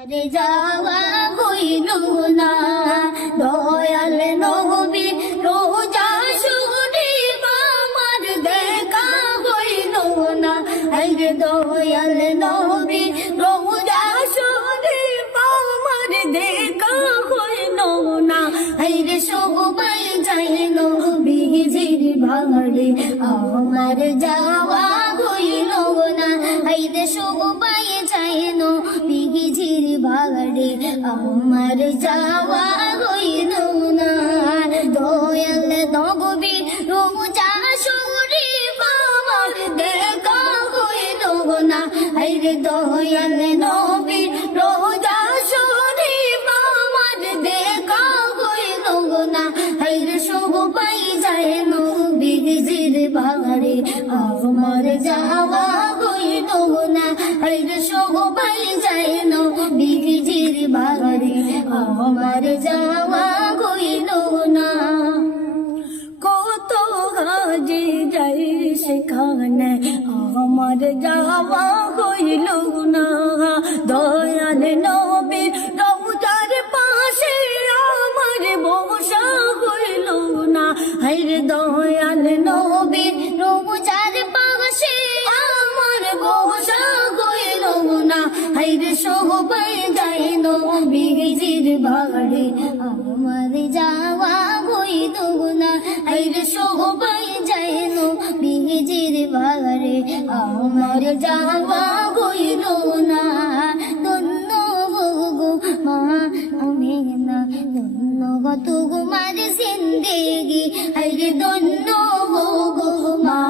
রে যাওয়া হইল না দয়াল নবী রোজা শরীফ আমার দেখা হইল না রে দয়াল নবী রোজা শরীফ আমার দেখা হইল না রে সবাই যাই নবীজির ভাড়ে আমার যাওয়া হইল না রে সবাই যাই নবীজির ভাড়ে আমার যাওয়া হইল না দয়াল নবী রোজা শরীফ আমার দেখা হইল না রে দয়াল নবী রোজা শরীফ আমার দেখা হইল না রে সবাই যায় নবীজির ভাড়ে আমার যাওয়া হইল না রে সবাই যায় নবীজির ভাড়ে আমার যাওয়া হইল না কত কাজে যাই সেখানে আমার যাওয়া হইল না দয়াল নবী রওজার পাশে আমার বসা হইল না রে দয়াল নবী রওজার পাশে আমার বসা হইল না রে সবাই যাই নবীজির ভাড়ে আমার যাওয়া হইল না রে সবাই যাই নবীজির ভাড়ে আমার যাওয়া হইল না ধন্য গো মা আমিনা ধন্য গো তোমার জিন্দেগি রে ধন্য গো মা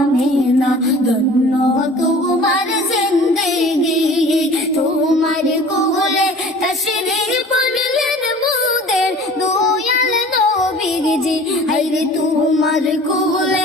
আমিনা ধন্য তোমার জিন্দেগি তোমার কোলে তশরিফ পড়লেন মোদের দয়াল নবীজি রে তোমার কোলে